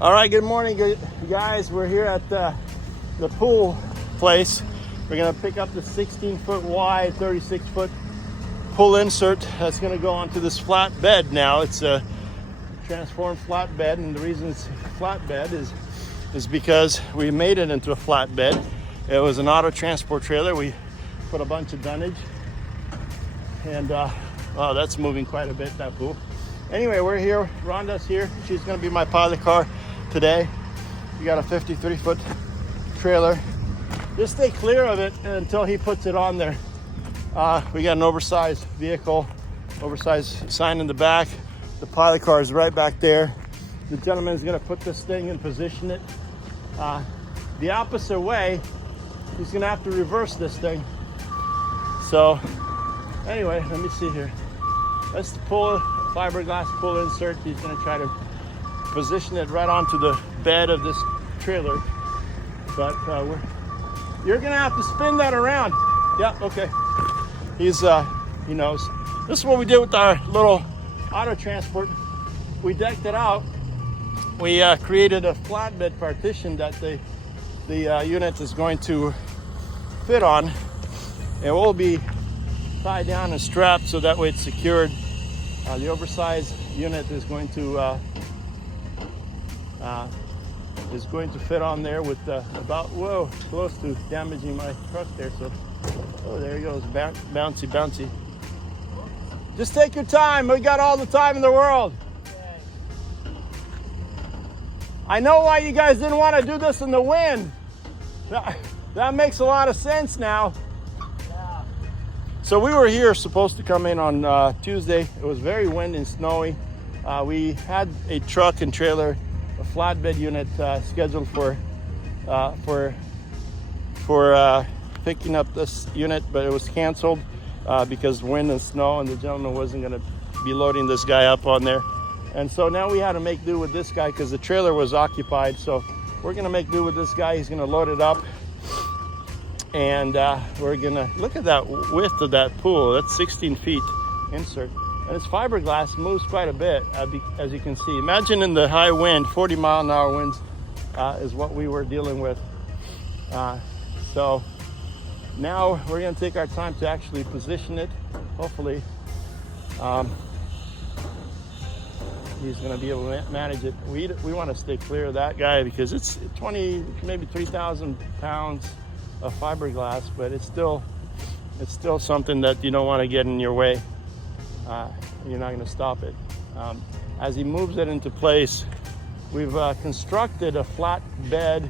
All right, good morning, guys. We're here at the pool place. We're gonna pick up the 16-foot wide, 36-foot pull insert that's gonna go onto this flat bed now. It's a transformed flat bed, and the reason it's flat bed is because we made it into a flat bed. It was an auto transport trailer. We put a bunch of dunnage, and wow, that's moving quite a bit, that pool. Anyway, we're here. Rhonda's here. She's gonna be my pilot car today. We got a 53-foot trailer. Just stay clear of it until he puts it on there. We got an oversized vehicle, oversized sign in the back. The pilot car is right back there. The gentleman is gonna put this thing and position it the opposite way. He's gonna have to reverse this thing. So anyway, let me see here. Let's pull a fiberglass pull insert. He's gonna try to position it right onto the bed of this trailer. But you're gonna have to spin that around. Yeah, okay. He knows. This is what we did with our little auto transport. We decked it out. We created a flatbed partition that the unit is going to fit on. It will be tied down and strapped so that way it's secured. The oversized unit is going to fit on there with about, whoa, close to damaging my truck there. So, oh, there he goes, bouncy. Just take your time. We got all the time in the world. I know why you guys didn't want to do this in the wind. That makes a lot of sense now. Yeah. So we were here supposed to come in on Tuesday. It was very windy and snowy. We had a truck and trailer, a flatbed unit scheduled for picking up this unit, but it was canceled because wind and snow, and the gentleman wasn't going to be loading this guy up on there. And so now we had to make do with this guy because the trailer was occupied. So we're going to make do with this guy. He's going to load it up, and we're going to look at that width of that pool. That's 16 feet insert. And it's fiberglass, moves quite a bit, as you can see. Imagine in the high wind, 40-mile-an-hour winds is what we were dealing with. So now we're going to take our time to actually position it. Hopefully, he's going to be able to manage it. We want to stay clear of that guy because it's 20, maybe 3,000 pounds of fiberglass, but it's still something that you don't want to get in your way. You're not going to stop it. As he moves it into place, we've constructed a flat bed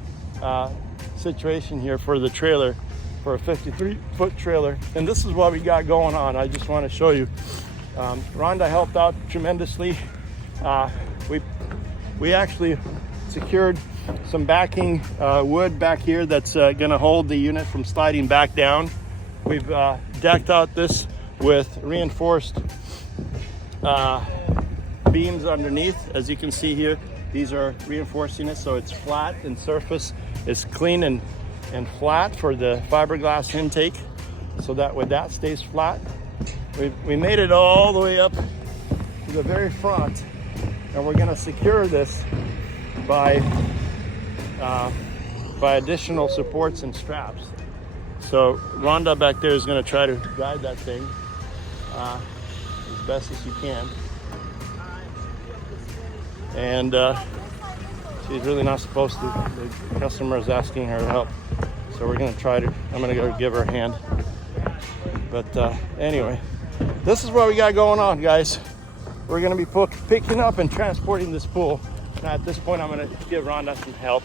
situation here for the trailer, for a 53-foot trailer. And this is what we got going on. I just want to show you. Rhonda helped out tremendously. We actually secured some backing wood back here that's going to hold the unit from sliding back down. We've decked out this with reinforced beams underneath. As you can see here, these are reinforcing it so it's flat and surface is clean and flat for the fiberglass intake, so that way that stays flat. We made it all the way up to the very front, and we're going to secure this by additional supports and straps. So Rhonda back there is going to try to guide that thing as best as she can. And she's really not supposed to. The customer is asking her to help. So we're going to try to, I'm going to go give her a hand. But anyway, this is what we got going on, guys. We're going to be picking up and transporting this pool. Now at this point, I'm going to give Rhonda some help.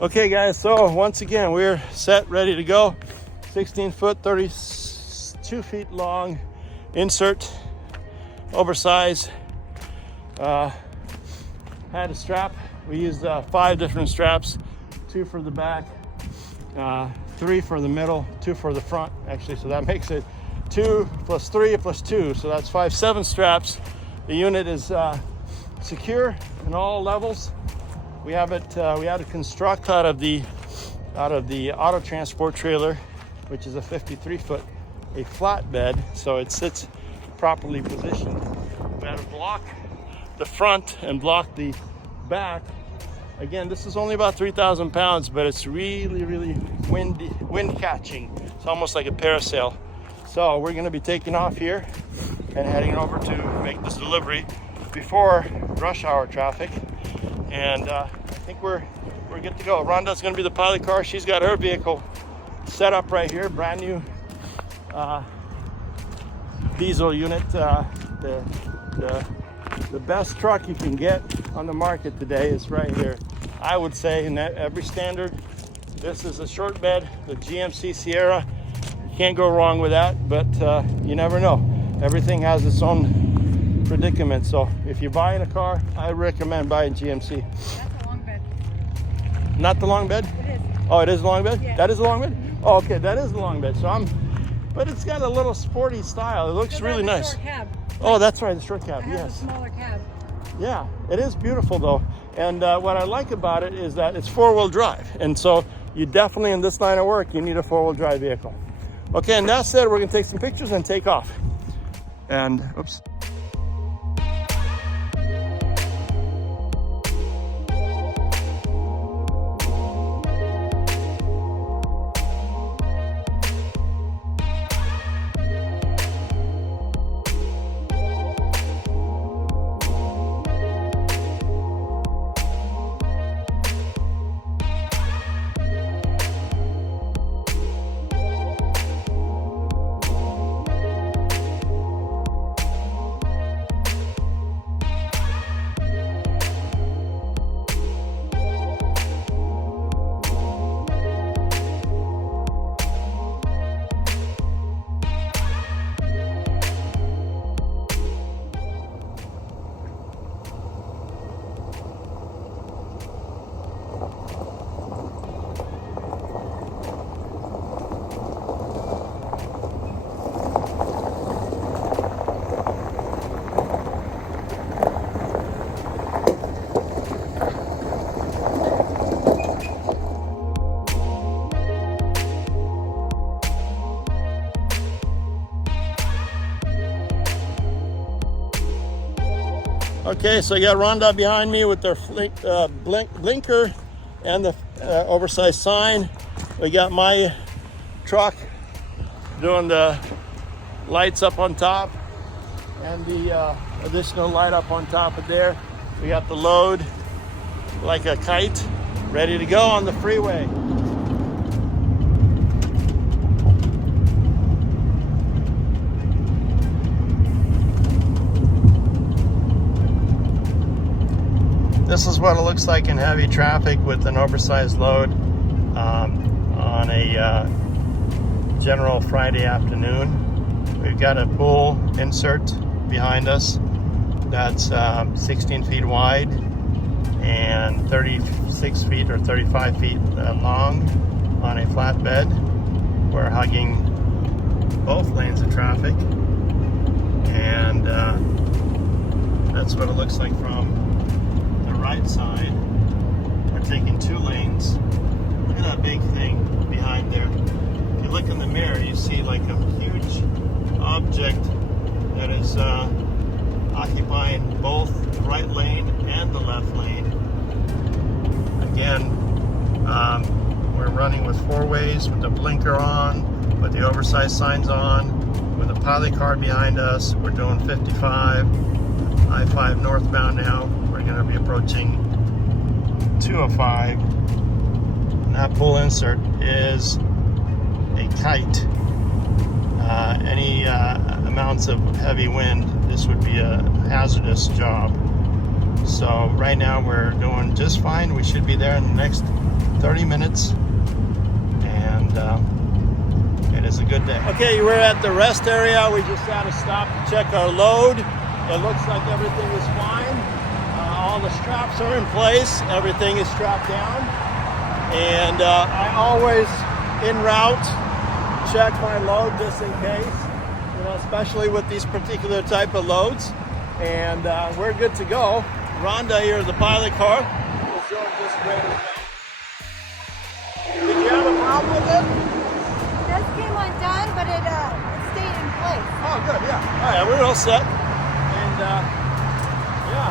Okay guys, so once again, we're set, ready to go. 16 foot, 32 feet long insert, oversized. Had a strap. We used 5 different straps, 2 for the back, 3 for the middle, 2 for the front, actually. So that makes it 2 plus 3 plus 2. So that's 5, 7 straps. The unit is secure in all levels. We have it. We had to construct out of the auto transport trailer, which is a 53-foot, a flatbed, so it sits properly positioned. We had to block the front and block the back. Again, this is only about 3,000 pounds, but it's really, really wind catching. It's almost like a parasail. So we're going to be taking off here and heading over to make this delivery before rush hour traffic. And I think we're good to go. Rhonda's going to be the pilot car. She's got her vehicle set up right here, brand new diesel unit. The best truck you can get on the market today is right here. I would say in every standard, this is a short bed, the GMC Sierra. You can't go wrong with that, but you never know. Everything has its own predicament. So if you're buying a car, I recommend buying GMC. That's a long bed. Not the long bed? It is. Oh, it is a long bed? Yeah. That is a long bed? Oh, okay, that is a long bed. But it's got a little sporty style. It looks really nice. Short cab. Oh, that's right, the short cab, It has yes. a smaller cab. Yeah, it is beautiful though. And what I like about it is that it's 4-wheel drive. And so you definitely, in this line of work, you need a 4-wheel drive vehicle. Okay, and that said, we're gonna take some pictures and take off. And, oops. Okay, so you got Rhonda behind me with their blinker and the oversized sign. We got my truck doing the lights up on top and the additional light up on top of there. We got the load like a kite, ready to go on the freeway. This is what it looks like in heavy traffic with an oversized load on a general Friday afternoon. We've got a pool insert behind us that's 16 feet wide and 36 feet or 35 feet long on a flatbed. We're hugging both lanes of traffic, and that's what it looks like from right side. We're taking 2 lanes. Look at that big thing behind there. If you look in the mirror, you see like a huge object that is occupying both the right lane and the left lane. Again, we're running with 4 ways, with the blinker on, with the oversized signs on, with a pilot car behind us. We're doing 55, I-5 northbound now. We're going to be approaching 205. And that pull insert is a kite. Any amounts of heavy wind, this would be a hazardous job. So right now we're doing just fine. We should be there in the next 30 minutes. And it is a good day. Okay, we're at the rest area. We just had to stop to check our load. It looks like everything is fine. All the straps are in place. Everything is strapped down. And I always, en route, check my load just in case, you know, especially with these particular type of loads. And we're good to go. Rhonda here, the pilot car, is doing just great as well. Did you have a problem with it? This came undone, but it stayed in place. Oh, good, yeah. All right, we're all set. And yeah,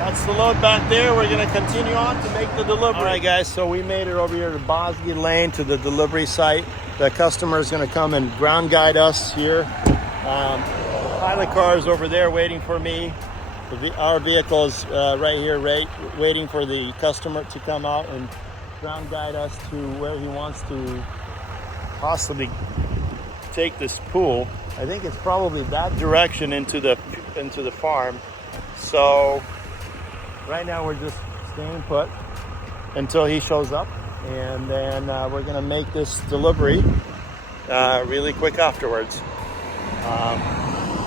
that's the load back there. We're going to continue on to make the delivery. All right, guys, so we made it over here to Bosque Lane to the delivery site. The customer is going to come and ground guide us here. The pilot car is over there waiting for me. Our vehicle is right here, waiting for the customer to come out and ground guide us to where he wants to possibly take this pool. I think it's probably that direction into the farm. So right now we're just staying put until he shows up, and then we're gonna make this delivery really quick afterwards.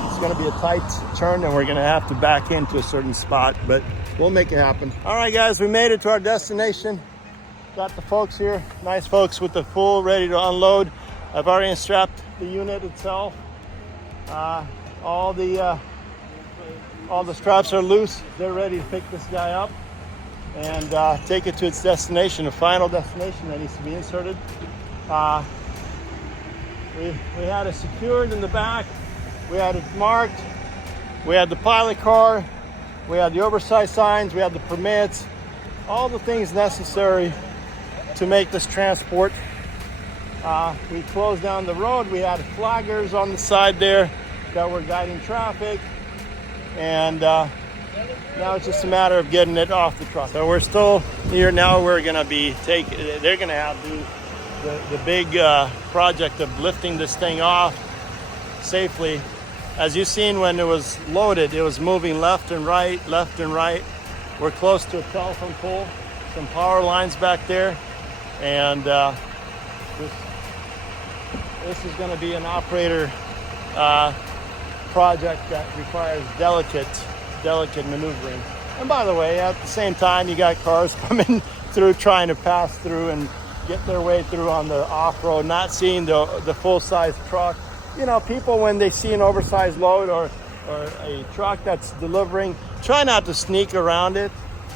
It's gonna be a tight turn and we're gonna have to back into a certain spot, but we'll make it happen. All right, guys, we made it to our destination. Got the folks here, nice folks with the pool ready to unload. I've already unstrapped the unit itself. All the straps are loose. They're ready to pick this guy up and take it to its destination, a final destination that needs to be inserted. We had it secured in the back. We had it marked. We had the pilot car. We had the oversized signs. We had the permits. All the things necessary to make this transport. We closed down the road. We had flaggers on the side there that were guiding traffic. And now it's just a matter of getting it off the truck. So we're still here now. We're going to be they're going to have the big project of lifting this thing off safely. As you've seen, when it was loaded, it was moving left and right. We're close to a telephone pole, some power lines back there, and this is going to be an operator project that requires delicate maneuvering. And by the way, at the same time, you got cars coming through trying to pass through and get their way through on the off-road, not seeing the full-size truck. You know, people, when they see an oversized load or a truck that's delivering, try not to sneak around it,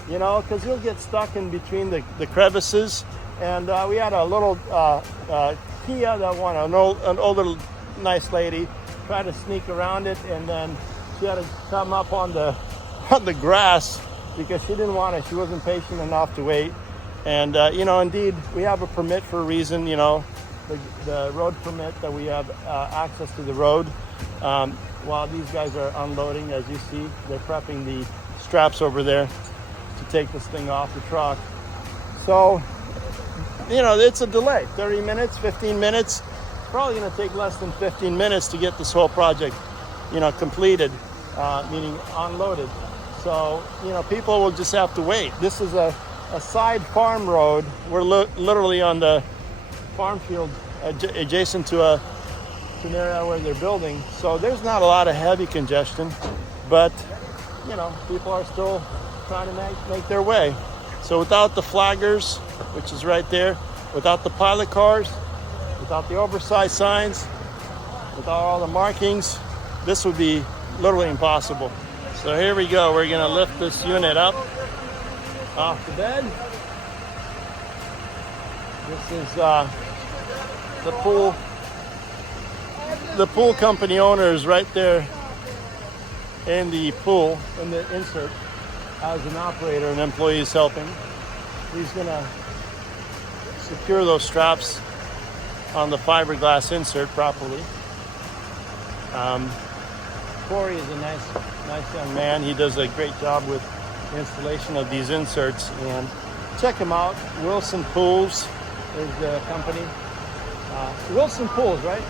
you know, because you'll get stuck in between the crevices. And we had a little Kia that one, an older nice lady, tried to sneak around it, and then she had to come up on the grass because she didn't want it. She wasn't patient enough to wait. And you know, indeed, we have a permit for a reason. You know, the road permit that we have access to the road while these guys are unloading. As you see, they're prepping the straps over there to take this thing off the truck. So, you know, it's a delay, 30 minutes, 15 minutes. Probably going to take less than 15 minutes to get this whole project, you know, completed, meaning unloaded. So, you know, people will just have to wait. This is a side farm road. We're literally on the farm field adjacent to an area where they're building. So there's not a lot of heavy congestion, but, you know, people are still trying to make their way. So without the flaggers, which is right there, without the pilot cars, without the oversized signs, without all the markings, this would be literally impossible. So here we go. We're going to lift this unit up off the bed. This is the pool company owner is right there in the pool, in the insert, as an operator, and employees helping. He's going to secure those straps on the fiberglass insert properly. Corey is a nice young man. He does a great job with the installation of these inserts. And check him out. Wilson Pools is the company. Wilson Pools, right?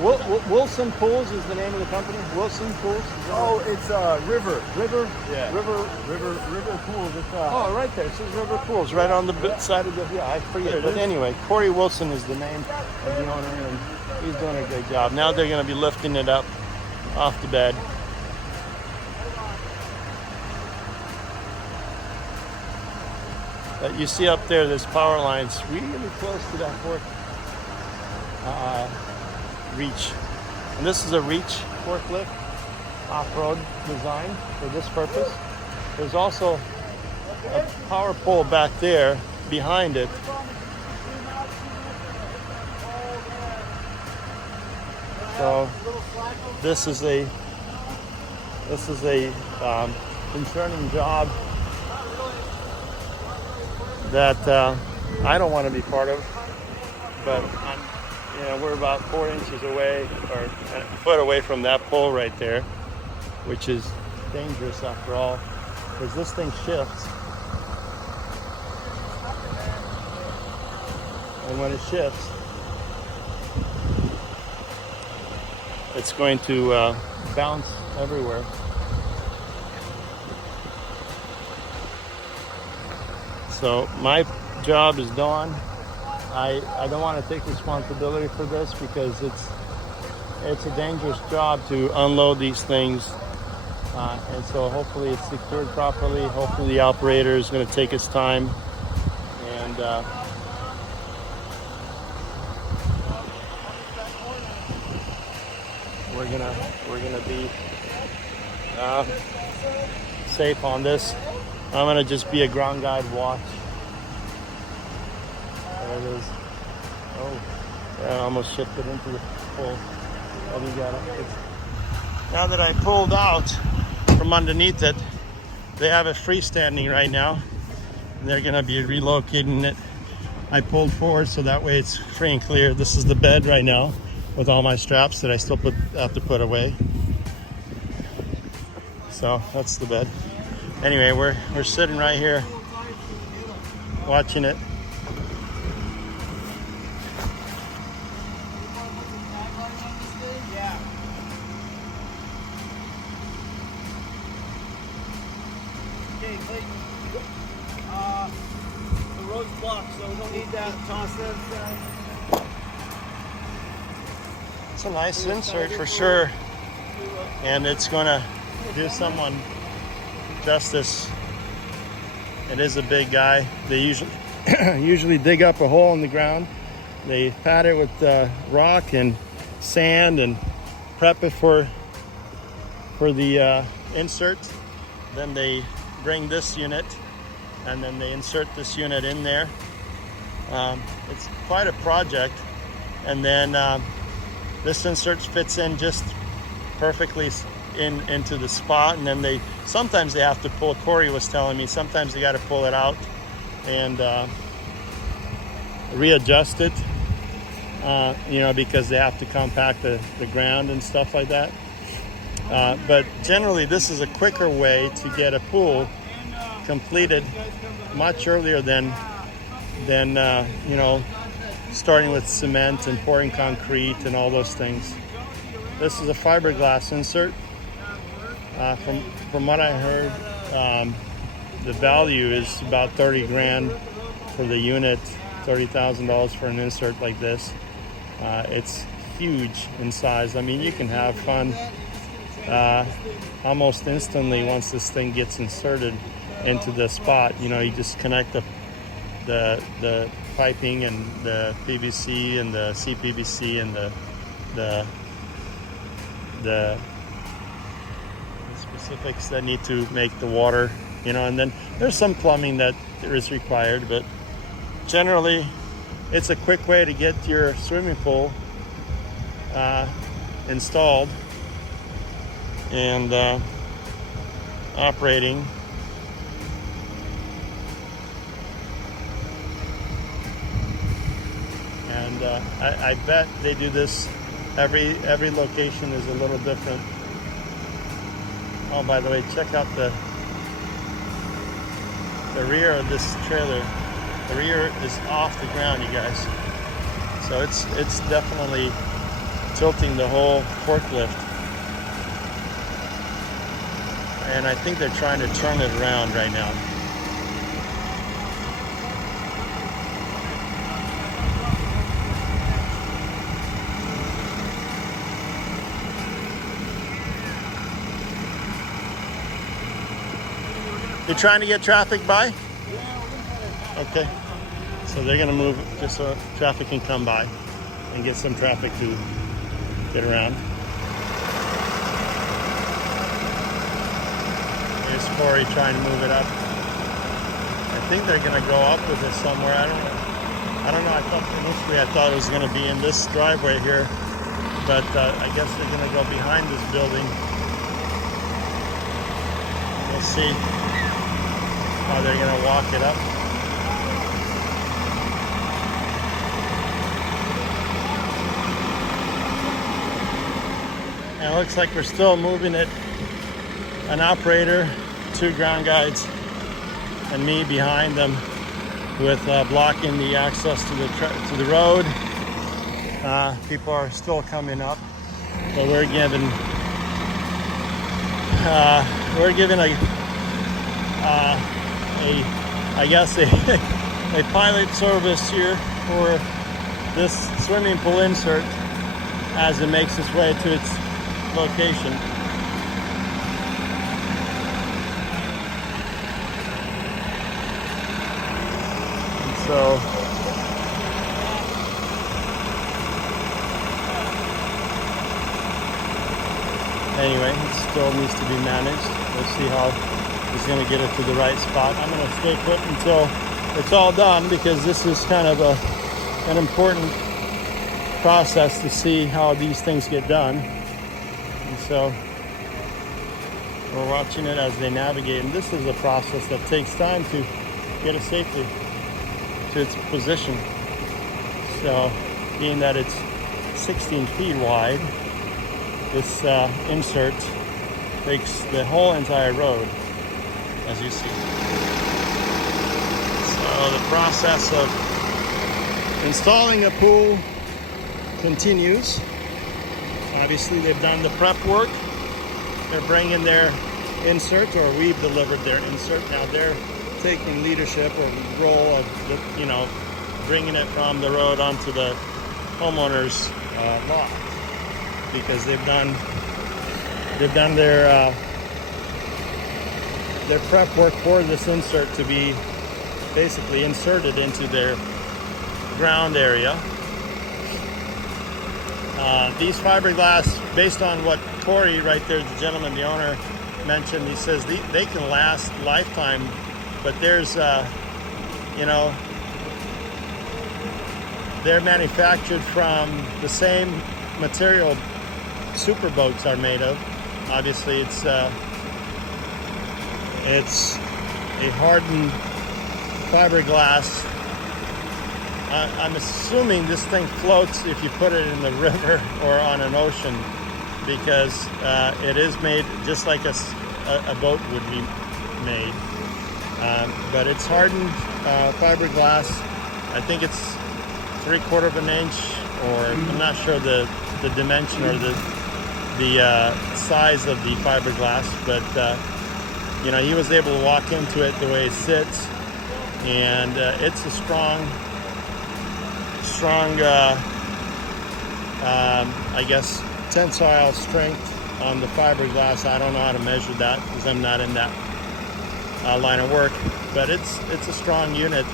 Wilson Pools is the name of the company. Wilson Pools. Oh, it's River. River. Yeah. River Pools. It's Oh, right there. It says River Pools right on the side of the. Yeah, I forget. But anyway, Corey Wilson is the name of the owner, and he's doing a great job. Now they're going to be lifting it up off the bed. You see up there, there's power lines really close to that reach. And this is a reach forklift, off-road design for this purpose. There's also a power pole back there behind it. So this is a concerning job that I don't want to be part of, but we're about 4 inches away, or a foot away from that pole right there, which is dangerous after all, because this thing shifts, and when it shifts, it's going to bounce everywhere. So my job is done. I don't want to take responsibility for this because it's a dangerous job to unload these things, and so hopefully it's secured properly. Hopefully the operator is going to take his time, and we're gonna be safe on this. I'm gonna just be a ground guide watch. There it is. Oh, yeah, I almost shifted into the pole. Oh, we got it. Now that I pulled out from underneath it, they have it freestanding right now. And they're gonna be relocating it. I pulled forward so that way it's free and clear. This is the bed right now with all my straps that I still have to put away. So that's the bed. Anyway, we're sitting right here watching it. Okay, Clayton. The road's blocked, so we don't need that. Toss that. It's a nice insert for sure, and it's gonna do someone justice. It is a big guy. They usually dig up a hole in the ground. They pad it with rock and sand and prep it for the insert. Then they bring this unit, and then they insert this unit in there. It's quite a project, and then this insert fits in just perfectly into the spot, and then sometimes they have to pull. Corey was telling me sometimes they got to pull it out and readjust it, because they have to compact the ground and stuff like that. But generally, this is a quicker way to get a pool completed much earlier than starting with cement and pouring concrete and all those things. This is a fiberglass insert. From what I heard, the value is about 30 grand for the unit, $30,000 for an insert like this. It's huge in size. I mean, you can have fun almost instantly once this thing gets inserted into the spot. You just connect the piping and the PVC and the CPVC and the specifics that need to make the water, and then there's some plumbing that is required, but generally it's a quick way to get your swimming pool installed and operating. And I bet they do this, every location is a little different. Oh, by the way, check out the rear of this trailer. The rear is off the ground, you guys. So it's definitely tilting the whole forklift. And I think they're trying to turn it around right now. You're trying to get traffic by? Okay. So they're going to move just so traffic can come by and get some traffic to get around. Here's Corey trying to move it up. I think they're going to go up with it somewhere. I don't know. I thought initially it was going to be in this driveway here, but I guess they're going to go behind this building. We'll see how they're going to walk it up. And it looks like we're still moving it. An operator, 2 ground guides, and me behind them with blocking the access to the road. People are still coming up, but we're giving a pilot service here for this swimming pool insert as it makes its way to its location. And so anyway, it still needs to be managed. We'll see how he's going to get it to the right spot. I'm going to stay put until it's all done, because this is kind of an important process to see how these things get done. And so we're watching it as they navigate. And this is a process that takes time to get it safely to its position. So being that it's 16 feet wide, this insert takes the whole entire road, as you see. So the process of installing a pool continues. Obviously, they've done the prep work. They're bringing their insert, or we've delivered their insert. Now they're taking leadership or role of, bringing it from the road onto the homeowner's lot, because they've done their prep work for this insert to be basically inserted into their ground area. These fiberglass, based on what Corey right there, the gentleman, the owner, mentioned, he says they can last lifetime, but there's, they're manufactured from the same material super boats are made of. Obviously, it's a hardened fiberglass. I'm assuming this thing floats if you put it in the river or on an ocean, because it is made just like a boat would be made. But it's hardened fiberglass. I think it's 3/4 of an inch, or I'm not sure the dimension or the size of the fiberglass, but he was able to walk into it the way it sits, and it's a strong tensile strength on the fiberglass. I don't know how to measure that because I'm not in that line of work, but it's a strong unit.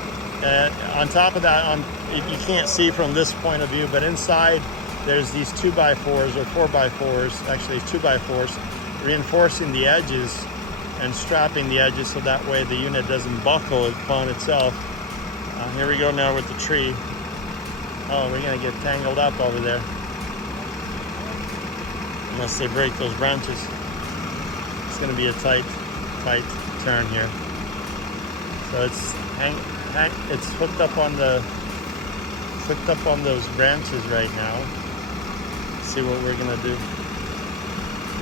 On top of that, you can't see from this point of view, but inside there's these 2x4s or 4x4s, actually 2x4s, reinforcing the edges and strapping the edges so that way the unit doesn't buckle upon itself. Here we go now with the tree. Oh, we're gonna get tangled up over there, unless they break those branches. It's gonna be a tight turn here. So it's hooked up on those branches right now. Let's see what we're gonna do.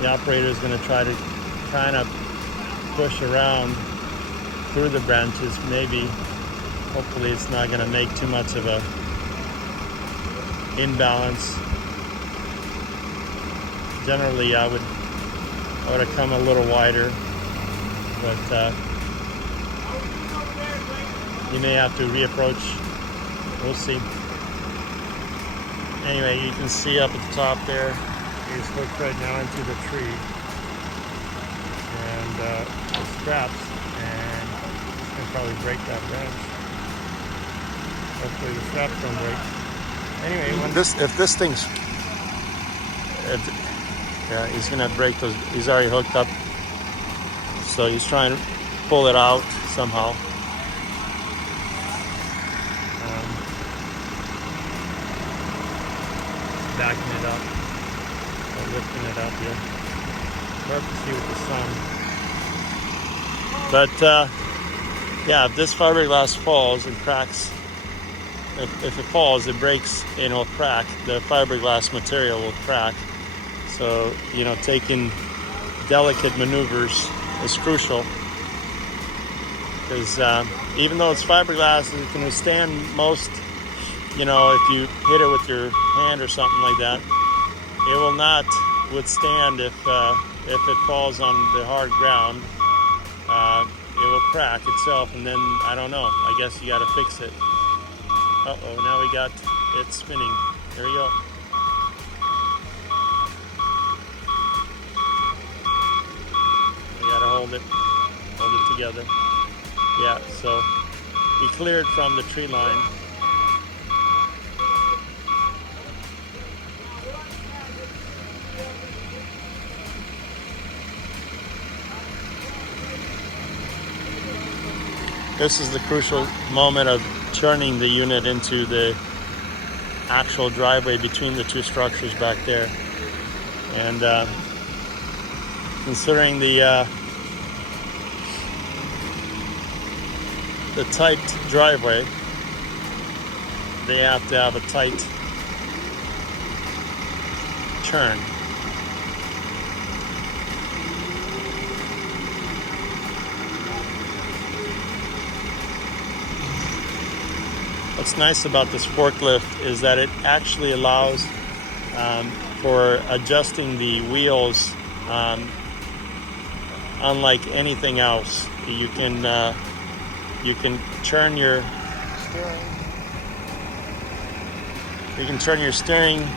The operator is gonna try to kind of push around through the branches. Maybe, hopefully, it's not gonna make too much of a imbalance Generally, I would have come a little wider, but you may have to reapproach. We'll see. Anyway, you can see up at the top there, he's hooked right now into the tree, and the straps, and it's gonna probably break that branch. Hopefully the straps don't break. Anyway, if this thing's, yeah, he's gonna break those. He's already hooked up, so he's trying to pull it out somehow. Backing it up, or lifting it up here. Hard to see with the sun. But yeah, if this fiberglass falls and cracks, if it falls, it breaks and it'll crack. The fiberglass material will crack. So, you know, taking delicate maneuvers is crucial, because even though it's fiberglass, it can withstand most. You know, if you hit it with your hand or something like that, it will not withstand if it falls on the hard ground. It will crack itself, and then, I don't know, I guess you got to fix it. Uh-oh, now we got it spinning. Here we go. We got to hold it together. Yeah, so we cleared from the tree line. This is the crucial moment of turning the unit into the actual driveway between the two structures back there. And considering the tight driveway, they have to have a tight turn. What's nice about this forklift is that it actually allows for adjusting the wheels, unlike anything else. You can turn your steering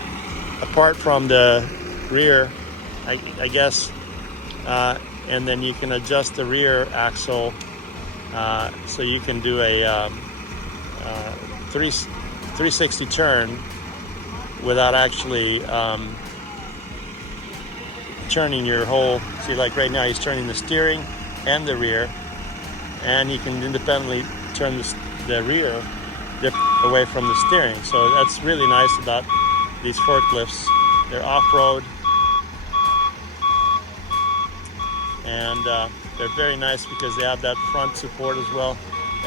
apart from the rear, I guess, and then you can adjust the rear axle, so you can do a 360 turn without actually turning your whole. See, like right now he's turning the steering and the rear, and he can independently turn the rear away from the steering. So that's really nice about these forklifts. They're off-road, and they're very nice because they have that front support as well.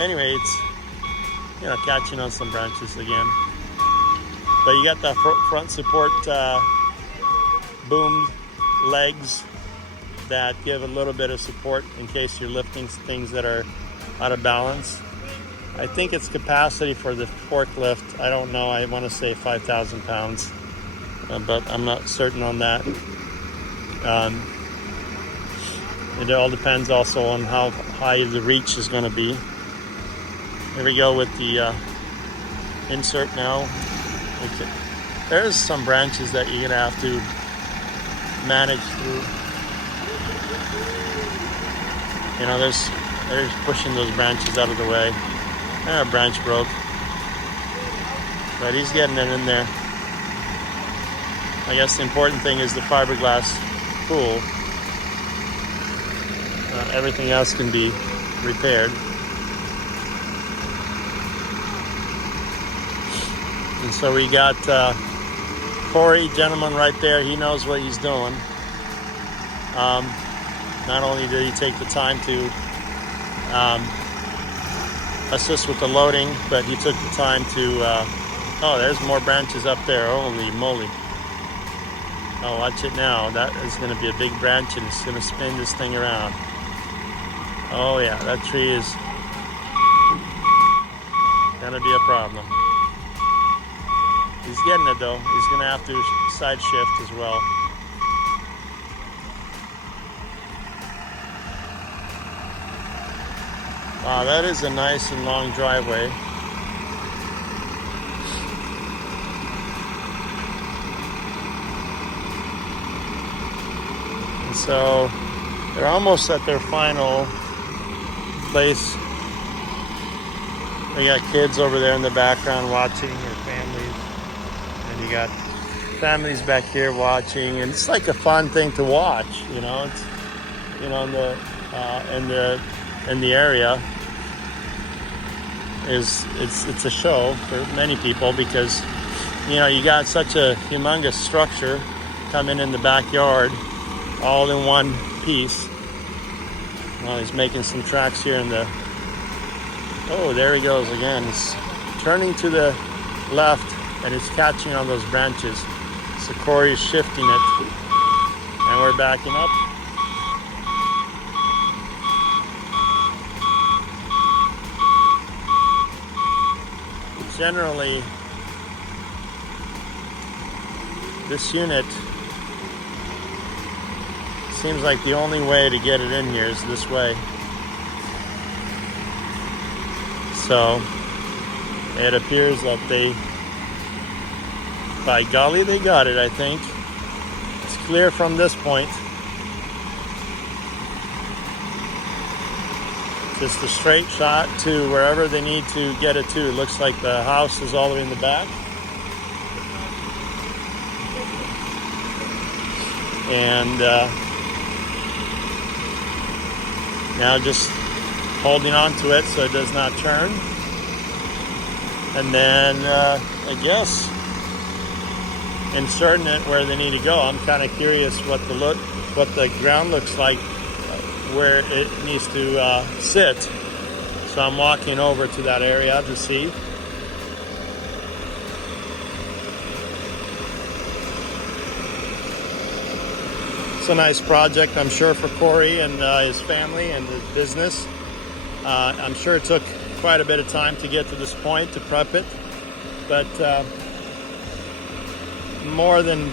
Anyway, it's, you know, catching on some branches again. But you got the front support boom legs that give a little bit of support in case you're lifting things that are out of balance. I think its capacity for the forklift, I don't know, I want to say 5,000 pounds, but I'm not certain on that. It all depends also on how high the reach is going to be. Here we go with the insert now. Okay. There's some branches that you're gonna have to manage through. You know, there's pushing those branches out of the way. A branch broke, but he's getting it in there. I guess the important thing is the fiberglass pool. Everything else can be repaired. And so we got Corey, gentleman right there. He knows what he's doing. Not only did he take the time to assist with the loading, but he took the time to, oh, there's more branches up there. Holy moly. Oh, watch it now. That is going to be a big branch, and it's going to spin this thing around. Oh yeah, that tree is going to be a problem. He's getting it though. He's going to have to side shift as well. Wow, that is a nice and long driveway. And so they're almost at their final place. They got kids over there in the background watching, or families. And you got families back here watching, and it's like a fun thing to watch, you know. It's, you know, in the area is it's a show for many people, because you know, you got such a humongous structure coming in the backyard all in one piece. Well, he's making some tracks here in the, oh, there he goes again. He's turning to the left and he's catching on those branches. So Corey's shifting it and we're backing up. Generally, this unit seems like the only way to get it in here is this way. So it appears that they, by golly, they got it, I think. It's clear from this point. Just a straight shot to wherever they need to get it to. It looks like the house is all the way in the back. And now just holding on to it so it does not turn. And then I guess inserting it where they need to go. I'm kind of curious what the ground looks like, where it needs to sit. So I'm walking over to that area to see. It's a nice project, I'm sure, for Corey and his family and his business. I'm sure it took quite a bit of time to get to this point, to prep it. But more than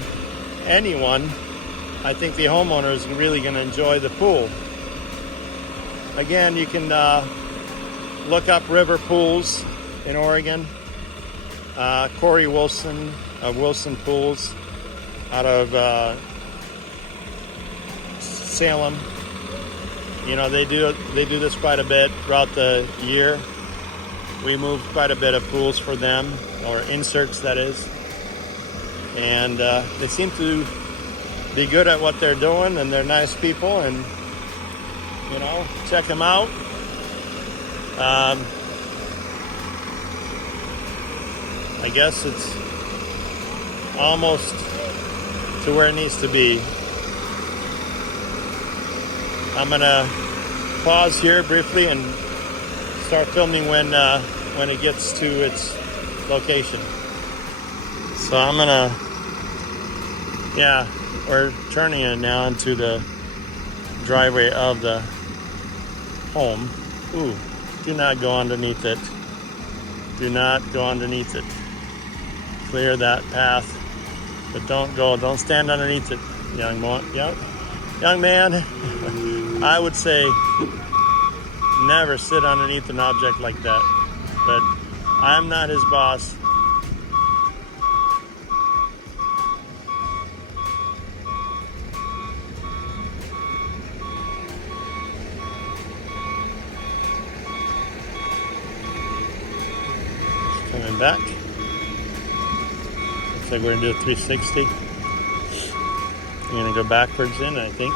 anyone, I think the homeowner is really going to enjoy the pool. Again, you can look up river pools in Oregon. Corey Wilson of Wilson Pools out of Salem. You know, they do this quite a bit throughout the year. We move quite a bit of pools for them, or inserts, that is. And they seem to be good at what they're doing, and they're nice people, and you know, check them out. I guess it's almost to where it needs to be. I'm gonna pause here briefly and start filming when it gets to its location. So I'm gonna, yeah, we're turning it now into the driveway of the home. Ooh, do not go underneath it. Do not go underneath it. Clear that path, but don't stand underneath it, young man. I would say never sit underneath an object like that, but I'm not his boss. Coming back. Looks like we're gonna do a 360. I'm gonna go backwards in, I think.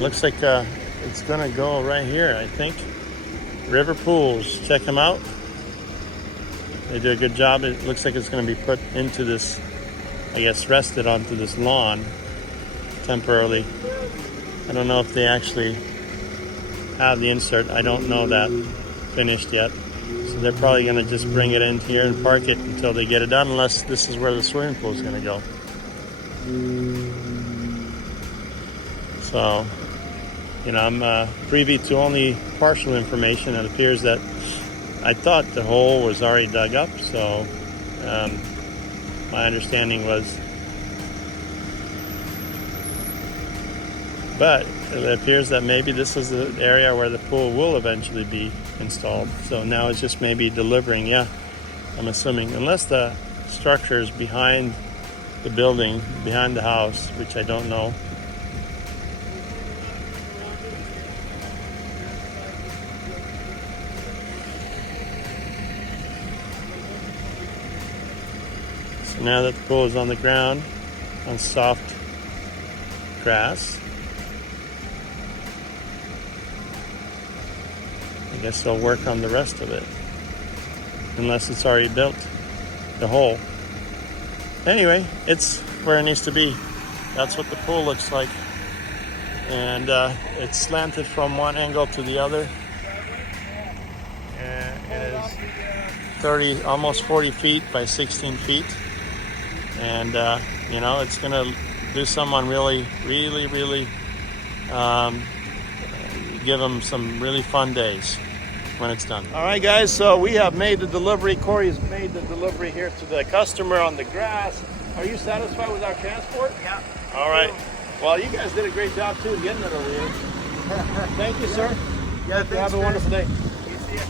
Looks like it's gonna go right here, I think. River Pools, check them out. They do a good job. It looks like it's gonna be put into this, I guess, rested onto this lawn temporarily. I don't know if they actually have the insert. I don't know that finished yet. So they're probably gonna just bring it in here and park it until they get it done, unless this is where the swimming pool is gonna go. So, you know, I'm privy to only partial information. It appears that I thought the hole was already dug up, so my understanding was But it appears that maybe this is the area where the pool will eventually be installed. So now it's just maybe delivering, yeah, I'm assuming. Unless the structure is behind the building, behind the house, which I don't know. So now that the pool is on the ground, on soft grass, I guess they'll work on the rest of it. Unless it's already built, the hole. Anyway, it's where it needs to be. That's what the pool looks like. And it's slanted from one angle to the other. And it is 30, almost 40 feet by 16 feet. And you know, it's gonna do someone really give them some really fun days when it's done. All right, guys, so we have made the delivery. Corey's made the delivery here to the customer on the grass. Are you satisfied with our transport? Yeah. All right. Well, you guys did a great job too getting it over here. Thank you, sir. Yeah, Have a wonderful day. You see it.